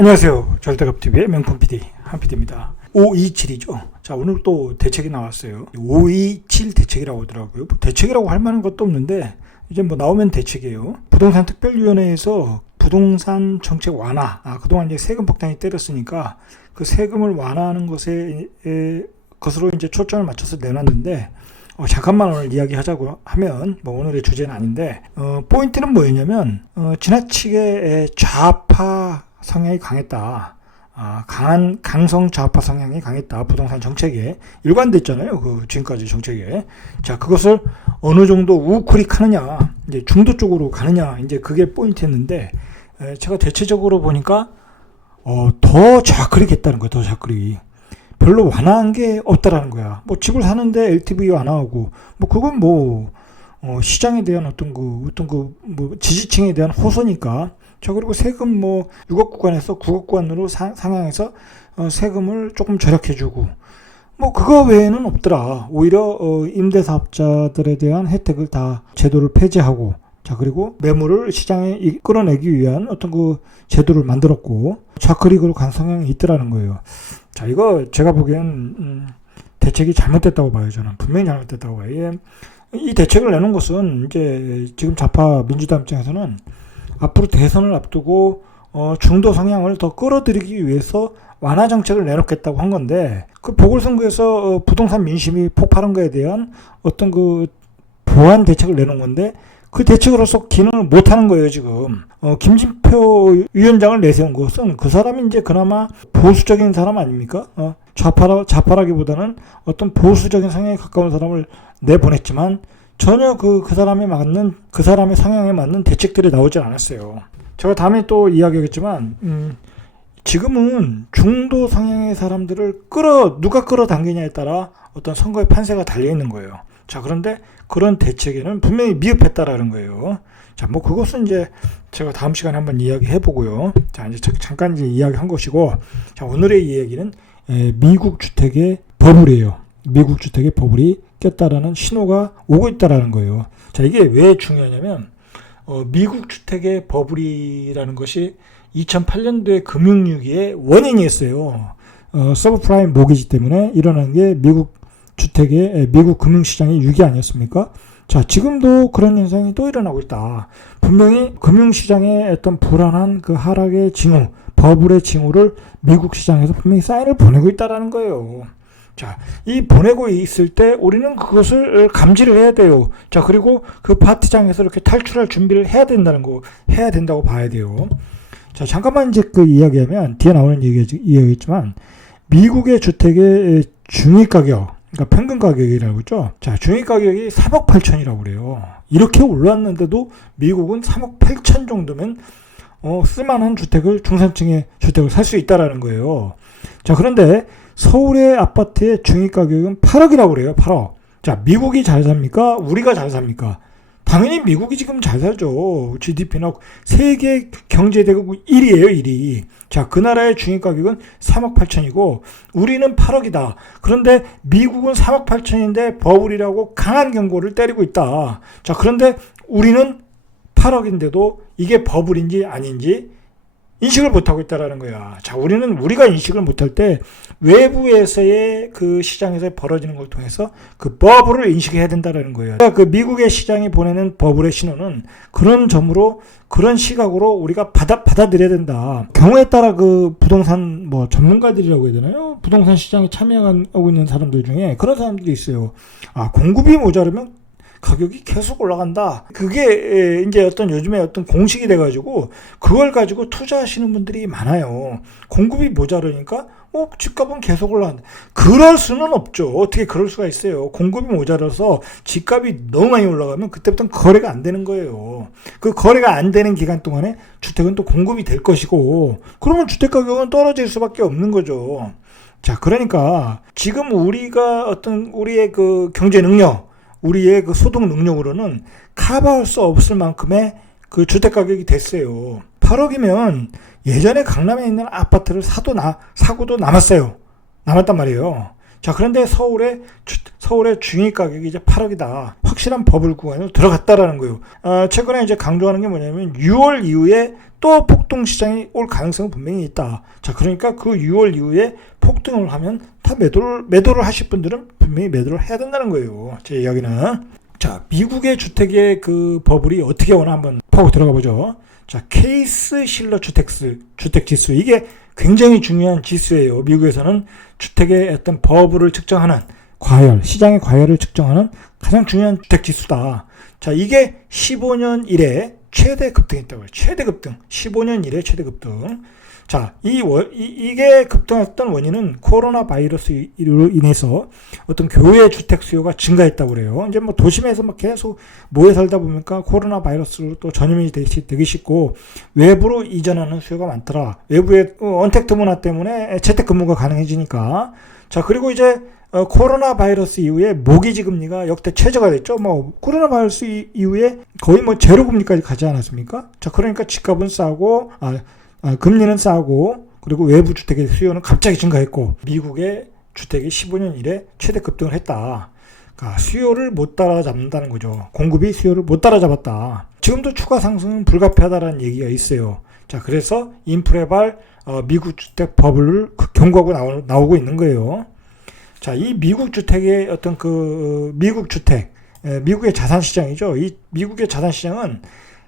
안녕하세요. 절대갑TV의 명품 PD 한PD입니다. 527이죠. 자, 오늘 또 대책이 나왔어요. 527 대책이라고 하더라고요. 뭐 대책이라고 할 만한 것도 없는데 이제 뭐 나오면 대책이에요. 부동산 특별위원회에서 부동산 정책 완화, 그동안 이제 세금 폭탄이 때렸으니까 그 세금을 완화하는 것으로 이제 초점을 맞춰서 내놨는데 잠깐만 오늘 이야기하자고 하면 뭐 오늘의 주제는 아닌데 포인트는 뭐였냐면 지나치게 좌파 성향이 강했다. 강성 좌파 성향이 강했다. 부동산 정책에 일관됐잖아요. 그 지금까지 정책에. 자, 그것을 어느 정도 우클릭하느냐, 이제 중도 쪽으로 가느냐, 이제 그게 포인트였는데 제가 대체적으로 보니까 더 좌클릭했다는 거예요. 더 좌클릭이. 별로 완화한 게 없다라는 거야. 뭐 집을 사는데 LTV 완화하고 뭐 그건 뭐 시장에 대한 어떤 뭐 지지층에 대한 호소니까. 자, 그리고 세금 뭐 6억 구간에서 9억 구간으로 상향해서 세금을 조금 절약해주고 뭐 그거 외에는 없더라. 오히려 임대사업자들에 대한 혜택을 다 제도를 폐지하고, 자, 그리고 매물을 시장에 끌어내기 위한 어떤 그 제도를 만들었고 좌클릭으로 간 성향이 있더라는 거예요. 자, 이거 제가 보기엔 대책이 잘못됐다고 봐요. 저는 분명히 잘못됐다고 봐요. 이 대책을 내놓은 것은 이제 지금 좌파 민주당 입장에서는 앞으로 대선을 앞두고 중도 성향을 더 끌어들이기 위해서 완화 정책을 내놓겠다고 한 건데, 그 보궐선거에서 부동산 민심이 폭발한 거에 대한 어떤 그 보완 대책을 내놓은 건데 그 대책으로서 기능을 못하는 거예요. 지금 김진표 위원장을 내세운 것은 그 사람이 이제 그나마 보수적인 사람 아닙니까? 좌파라기보다는 어떤 보수적인 성향에 가까운 사람을 내보냈지만 전혀 그 사람의 성향에 맞는 대책들이 나오질 않았어요. 제가 다음에 또 이야기하겠지만 지금은 중도 성향의 사람들을 누가 끌어당기냐에 따라 어떤 선거의 판세가 달려 있는 거예요. 자, 그런데 그런 대책에는 분명히 미흡했다라는 거예요. 자, 뭐 그것은 이제 제가 다음 시간에 한번 이야기해 보고요. 자, 이제 잠깐 이제 이야기한 것이고, 자, 오늘의 이야기는 미국 주택의 버블이에요. 미국 주택의 버블이 꼈다라는 신호가 오고 있다라는 거예요. 자, 이게 왜 중요하냐면 미국 주택의 버블이라는 것이 2008년도에 금융위기의 원인이었어요. 서브프라임 모기지 때문에 일어난 게 미국 금융시장의 위기 아니었습니까? 자, 지금도 그런 현상이 또 일어나고 있다. 분명히 금융시장의 어떤 불안한 그 하락의 징후, 버블의 징후를 미국 시장에서 분명히 사인을 보내고 있다라는 거예요. 자, 이 보내고 있을 때 우리는 그것을 감지를 해야 돼요. 자, 그리고 그 파티장에서 이렇게 탈출할 준비를 해야 된다고 봐야 돼요. 자, 잠깐만 이제 그 이야기하면 뒤에 나오는 이야기겠지만 미국의 주택의 중위가격, 그러니까 평균 가격이라고 했죠. 자, 중위 가격이 3억 8천이라고 그래요. 이렇게 올랐는데도 미국은 3억 8천 정도면 쓸만한 중산층의 주택을 살 수 있다라는 거예요. 자, 그런데 서울의 아파트의 중위 가격은 8억이라고 그래요. 8억. 자, 미국이 잘 삽니까? 우리가 잘 삽니까? 당연히 미국이 지금 잘 살죠. GDP는 세계 경제대국 1위예요, 1위. 자, 그 나라의 중위 가격은 3억 8천이고 우리는 8억이다. 그런데 미국은 3억 8천인데 버블이라고 강한 경고를 때리고 있다. 자, 그런데 우리는 8억인데도 이게 버블인지 아닌지 인식을 못하고 있다라는 거야. 자, 우리가 인식을 못할 때 외부에서의 그 시장에서 벌어지는 걸 통해서 그 버블을 인식해야 된다라는 거예요. 그 미국의 시장이 보내는 버블의 신호는 그런 점으로, 그런 시각으로 우리가 받아들여야 된다. 경우에 따라 그 부동산 뭐 전문가들이라고 해야 되나요? 부동산 시장에 참여하고 있는 사람들 중에 그런 사람들이 있어요. 공급이 모자르면 가격이 계속 올라간다. 그게 이제 요즘에 어떤 공식이 돼가지고 그걸 가지고 투자하시는 분들이 많아요. 공급이 모자르니까 집값은 계속 올라간다. 그럴 수는 없죠. 어떻게 그럴 수가 있어요. 공급이 모자라서 집값이 너무 많이 올라가면 그때부터는 거래가 안 되는 거예요. 그 거래가 안 되는 기간 동안에 주택은 또 공급이 될 것이고, 그러면 주택 가격은 떨어질 수밖에 없는 거죠. 자, 그러니까 지금 우리의 그 경제 능력, 우리의 그 소득 능력으로는 커버할 수 없을 만큼의 그 주택 가격이 됐어요. 8억이면 예전에 강남에 있는 아파트를 사고도 남았단 말이에요. 자, 그런데 서울의 중위 가격이 이제 8억이다. 확실한 버블 구간으로 들어갔다라는 거예요. 최근에 이제 강조하는 게 뭐냐면 6월 이후에 또 폭등 시장이 올 가능성은 분명히 있다. 자, 그러니까 그 6월 이후에 폭등을 하면 다 매도를 하실 분들은 분명히 매도를 해야 된다는 거예요. 제 이야기는. 자, 미국의 주택의 그 버블이 어떻게 오나 한번 파고 들어가 보죠. 자, 케이스 실러 주택 지수. 이게 굉장히 중요한 지수예요. 미국에서는 주택의 어떤 버블을 측정하는 시장의 과열을 측정하는 가장 중요한 주택 지수다. 자, 이게 15년 이래 최대 급등했다고요. 최대 급등. 15년 이래 최대 급등. 자, 이게 급등했던 원인은 코로나 바이러스로 인해서 어떤 교외 주택 수요가 증가했다고 그래요. 이제 뭐 도심에서 막 계속 모여 살다 보니까 코로나 바이러스로 또 전염이 되기 쉽고 외부로 이전하는 수요가 많더라. 외부의 언택트 문화 때문에 재택근무가 가능해지니까. 자, 그리고 이제 코로나 바이러스 이후에 모기지 금리가 역대 최저가 됐죠. 뭐 코로나 바이러스 이후에 거의 뭐 제로 금리까지 가지 않았습니까? 자, 그러니까 집값은 싸고 금리는 싸고, 그리고 외부 주택의 수요는 갑자기 증가했고, 미국의 주택이 15년 이래 최대 급등을 했다. 그러니까 수요를 못 따라잡는다는 거죠. 공급이 수요를 못 따라잡았다. 지금도 추가 상승은 불가피하다는 얘기가 있어요. 자, 그래서 인프레발 미국 주택 버블을 경고하고 나오고 있는 거예요. 자, 이 미국 주택의 어떤 미국의 자산 시장이죠. 이 미국의 자산 시장은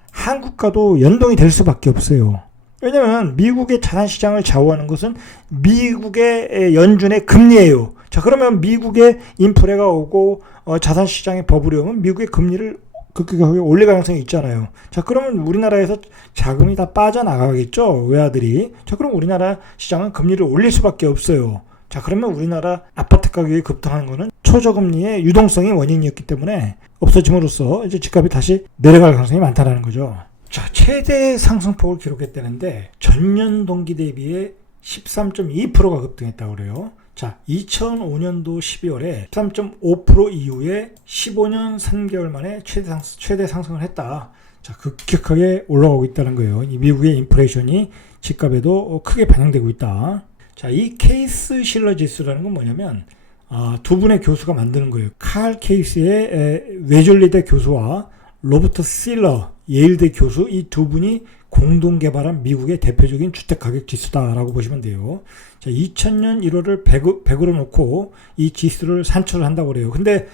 한국과도 연동이 될 수밖에 없어요. 왜냐면 미국의 자산시장을 좌우하는 것은 미국의 연준의 금리예요. 자, 그러면 미국의 인플레가 오고 자산시장의 버블이 오면 미국의 금리를 급격하게 올릴 가능성이 있잖아요. 자, 그러면 우리나라에서 자금이 다 빠져나가겠죠, 외화들이. 자, 그럼 우리나라 시장은 금리를 올릴 수밖에 없어요. 자, 그러면 우리나라 아파트 가격이 급등하는 거는 초저금리의 유동성이 원인이었기 때문에 없어짐으로써 이제 집값이 다시 내려갈 가능성이 많다는 거죠. 자, 최대 상승폭을 기록했다는데 전년 동기 대비에 13.2%가 급등했다고 그래요. 자, 2005년도 12월에 13.5% 이후에 15년 3개월 만에 최대 상승을 했다. 자, 급격하게 올라가고 있다는 거예요. 이 미국의 인플레이션이 집값에도 크게 반영되고 있다. 자, 이 케이스 실러 지수라는 건 뭐냐면 두 분의 교수가 만드는 거예요. 칼 케이스의 웨졸리대 교수와 로버트 실러 예일대 교수, 이 두 분이 공동 개발한 미국의 대표적인 주택 가격 지수다라고 보시면 돼요. 자, 2000년 1월을 100으로 놓고 이 지수를 산출을 한다고 그래요. 근데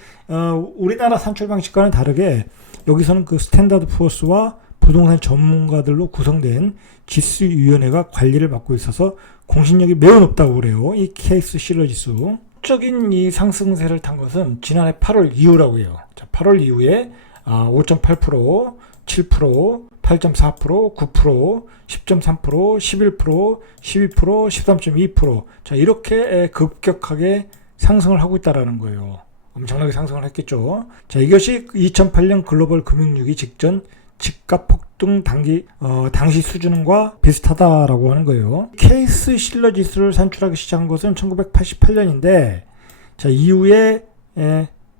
우리나라 산출 방식과는 다르게 여기서는 그 스탠다드 푸어스와 부동산 전문가들로 구성된 지수위원회가 관리를 맡고 있어서 공신력이 매우 높다고 그래요. 이 케이스 실러 지수. 적인 이 상승세를 탄 것은 지난해 8월 이후라고 해요. 자, 8월 이후에 5.8%, 7%, 8.4%, 9%, 10.3%, 11%, 12%, 13.2%. 자, 이렇게 급격하게 상승을 하고 있다라는 거예요. 엄청나게 상승을 했겠죠. 자, 이것이 2008년 글로벌 금융위기 직전 집값 폭등 당시 수준과 비슷하다라고 하는 거예요. 케이스 실러 지수를 산출하기 시작한 것은 1988년인데, 자, 이후에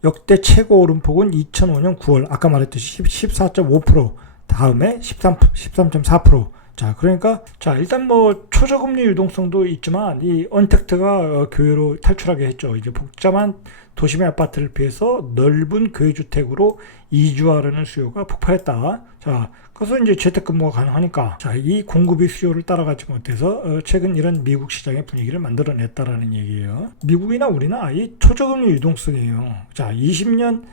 역대 최고 오름폭은 2005년 9월, 아까 말했듯이 14.5%, 다음에 13.4%. 자, 그러니까, 자, 일단 뭐, 초저금리 유동성도 있지만, 이 언택트가 교외로 탈출하게 했죠. 이제 복잡한 도심의 아파트를 피해서 넓은 교외주택으로 이주하려는 수요가 폭발했다. 자, 그래서 이제 재택근무가 가능하니까, 자, 이 공급이 수요를 따라가지 못해서 최근 이런 미국 시장의 분위기를 만들어냈다라는 얘기예요. 미국이나 우리나 이 초저금리 유동성이에요. 자, 20년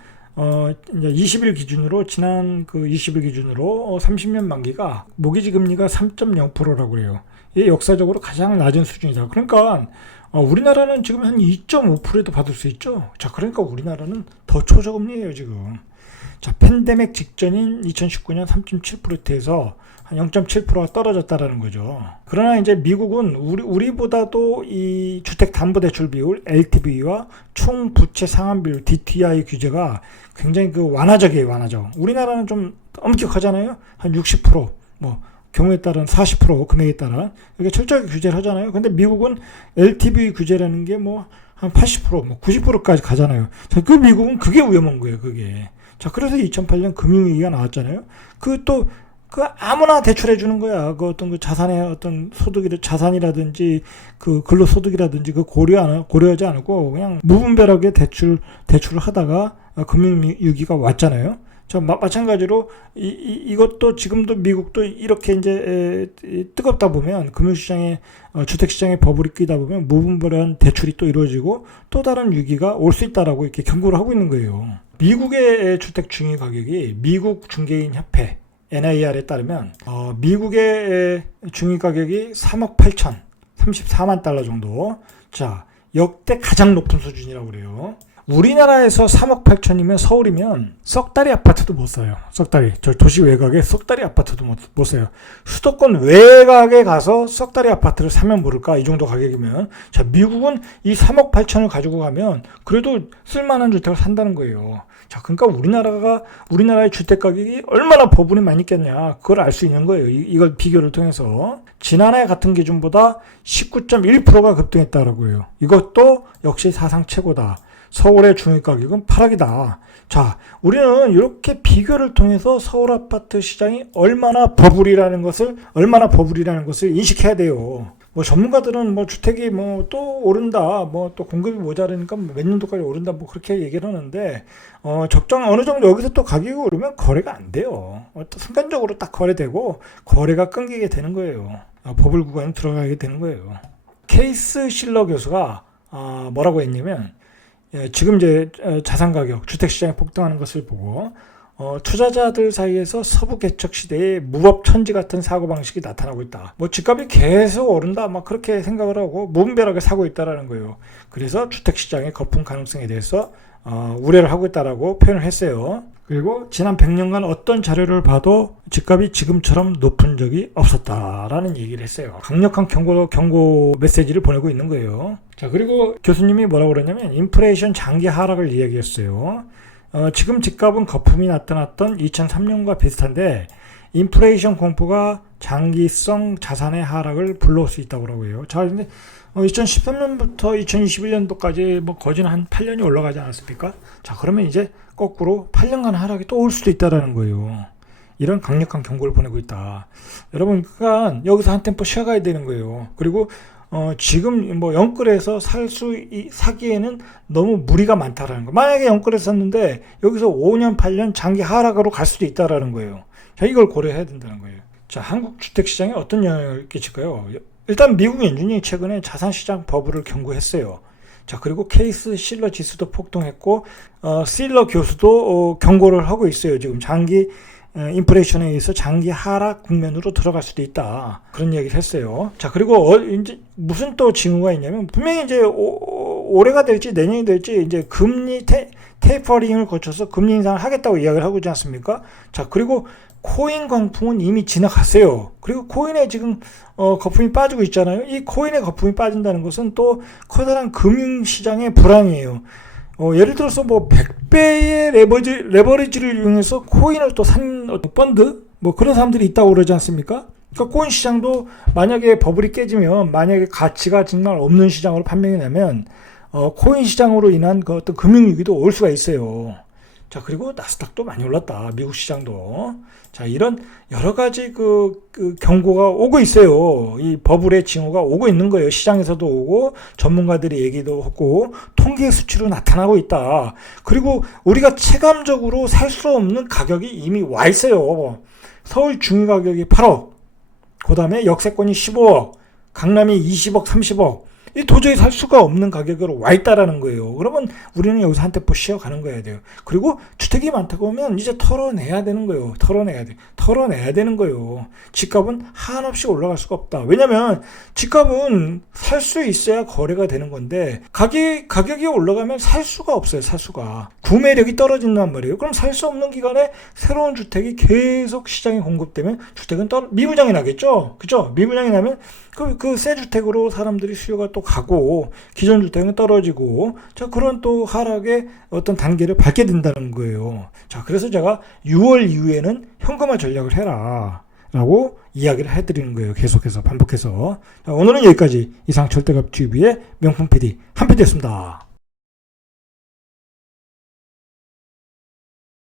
이제 20일 기준으로, 지난 그 20일 기준으로 30년 만기가 모기지 금리가 3.0%라고 해요. 이게 역사적으로 가장 낮은 수준이다. 그러니까 우리나라는 지금 한 2.5%에도 받을 수 있죠. 자, 그러니까 우리나라는 더 초저금리예요, 지금. 자, 팬데믹 직전인 2019년 3.7%에서 한 0.7%가 떨어졌다라는 거죠. 그러나 이제 미국은 우리보다도 이 주택담보대출 비율 LTV와 총 부채 상환 비율 DTI 규제가 굉장히 완화적이에요, 완화적. 우리나라는 좀 엄격하잖아요. 한 60%, 뭐 경우에 따른 40% 금액에 따라 이렇게 철저하게 규제를 하잖아요. 근데 미국은 LTV 규제라는 게 뭐 한 80%, 뭐 90%까지 가잖아요. 자, 그 미국은 그게 위험한 거예요, 그게. 자, 그래서 2008년 금융위기가 나왔잖아요. 그 아무나 대출해 주는 거야. 그 어떤 그 자산의 어떤 자산이라든지 그 근로소득이라든지 그 고려하지 않고 그냥 무분별하게 대출을 하다가 금융위기가 왔잖아요. 자, 마찬가지로 이것도 지금도 미국도 이렇게 이제 뜨겁다 보면 금융시장에 주택시장에 버블이 끼다 보면 무분별한 대출이 또 이루어지고 또 다른 위기가 올 수 있다라고 이렇게 경고를 하고 있는 거예요. 미국의 주택 중위 가격이 미국 중개인 협회 NAR에 따르면 미국의 중위 가격이 3억 8천 34만 달러 정도. 자, 역대 가장 높은 수준이라고 그래요. 우리나라에서 3억 8천이면 서울이면 석 달이 아파트도 못 사요. 석 달이. 저 도시 외곽에 석 달이 아파트도 못 사요. 수도권 외곽에 가서 석 달이 아파트를 사면 모를까? 이 정도 가격이면. 자, 미국은 이 3억 8천을 가지고 가면 그래도 쓸만한 주택을 산다는 거예요. 자, 그러니까 우리나라의 주택 가격이 얼마나 버블이 많이 있겠냐. 그걸 알 수 있는 거예요. 이걸 비교를 통해서. 지난해 같은 기준보다 19.1%가 급등했다라고 해요. 이것도 역시 사상 최고다. 서울의 중위가격은 8억이다. 자, 우리는 이렇게 비교를 통해서 서울 아파트 시장이 얼마나 버블이라는 것을 인식해야 돼요. 뭐 전문가들은 뭐 주택이 뭐 또 오른다, 뭐 또 공급이 모자라니까 몇 년도까지 오른다, 뭐 그렇게 얘기를 하는데, 어느 정도 여기서 또 가격이 오르면 거래가 안 돼요. 또 순간적으로 딱 거래되고 거래가 끊기게 되는 거예요. 버블 구간에 들어가게 되는 거예요. 케이스 실러 교수가 뭐라고 했냐면, 지금 이제 자산 가격, 주택 시장이 폭등하는 것을 보고 투자자들 사이에서 서부 개척 시대의 무법 천지 같은 사고 방식이 나타나고 있다. 뭐 집값이 계속 오른다, 막 그렇게 생각을 하고 무분별하게 사고 있다라는 거예요. 그래서 주택 시장의 거품 가능성에 대해서 우려를 하고 있다라고 표현을 했어요. 그리고 지난 100년간 어떤 자료를 봐도 집값이 지금처럼 높은 적이 없었다라는 얘기를 했어요. 강력한 경고 메시지를 보내고 있는 거예요. 자, 그리고 교수님이 뭐라고 그러냐면 인플레이션 장기 하락을 이야기했어요. 지금 집값은 거품이 나타났던 2003년과 비슷한데 인플레이션 공포가 장기성 자산의 하락을 불러올 수 있다고 해요. 자, 근데 2013년부터 2021년도까지 뭐 거진 한 8년이 올라가지 않았습니까? 자, 그러면 이제 거꾸로 8년간 하락이 또 올 수도 있다라는 거예요. 이런 강력한 경고를 보내고 있다. 여러분, 그러니까 여기서 한 템포 쉬어가야 되는 거예요. 그리고 지금 뭐 영끌에서 사기에는 너무 무리가 많다라는 거. 만약에 영끌에서 샀는데 여기서 5년, 8년 장기 하락으로 갈 수도 있다라는 거예요. 자, 이걸 고려해야 된다는 거예요. 자, 한국 주택 시장에 어떤 영향을 끼칠까요? 일단 미국 연준이 최근에 자산시장 버블을 경고했어요. 자, 그리고 케이스 실러 지수도 폭등했고, 실러 교수도 경고를 하고 있어요. 지금 장기 인플레이션에 의해서 장기 하락 국면으로 들어갈 수도 있다. 그런 얘기를 했어요. 자, 그리고 이제 무슨 또 징후가 있냐면 분명히 이제 올해가 될지 내년이 될지 이제 금리 테이퍼링을 거쳐서 금리 인상을 하겠다고 이야기를 하고 있지 않습니까? 자, 그리고 코인 광풍은 이미 지나갔어요. 그리고 코인에 지금 거품이 빠지고 있잖아요. 이 코인에 거품이 빠진다는 것은 또 커다란 금융시장의 불황이에요. 예를 들어서 뭐 100배의 레버리지를 이용해서 코인을 또 산 펀드? 뭐 그런 사람들이 있다고 그러지 않습니까? 그러니까 코인 시장도 만약에 버블이 깨지면 만약에 가치가 정말 없는 시장으로 판명이 나면 코인 시장으로 인한 그 어떤 금융위기도 올 수가 있어요. 자, 그리고 나스닥도 많이 올랐다. 미국 시장도. 자, 이런 여러 가지 그 경고가 오고 있어요. 이 버블의 징후가 오고 있는 거예요. 시장에서도 오고, 전문가들이 얘기도 하고, 통계 수치로 나타나고 있다. 그리고 우리가 체감적으로 살 수 없는 가격이 이미 와 있어요. 서울 중위 가격이 8억, 그 다음에 역세권이 15억, 강남이 20억, 30억. 이 도저히 살 수가 없는 가격으로 와 있다라는 거예요. 그러면 우리는 여기서 한 템포 쉬어가는 거야 돼요. 그리고 주택이 많다고 하면 이제 털어내야 되는 거예요. 털어내야 되는 거예요. 집값은 한없이 올라갈 수가 없다. 왜냐면 집값은 살 수 있어야 거래가 되는 건데 가격이 올라가면 살 수가 없어요. 살 수가. 구매력이 떨어진단 말이에요. 그럼 살 수 없는 기간에 새로운 주택이 계속 시장에 공급되면 주택은 미분양이 나겠죠. 그죠? 미분양이 나면 그 새 주택으로 사람들이 수요가 또 가고 기존 주택은 떨어지고 자 그런 또 하락의 어떤 단계를 밟게 된다는 거예요. 자 그래서 제가 6월 이후에는 현금화 전략을 해라 라고 이야기를 해드리는 거예요. 계속해서 반복해서. 자, 오늘은 여기까지 이상 절대값 TV의 명품 PD 한PD였습니다.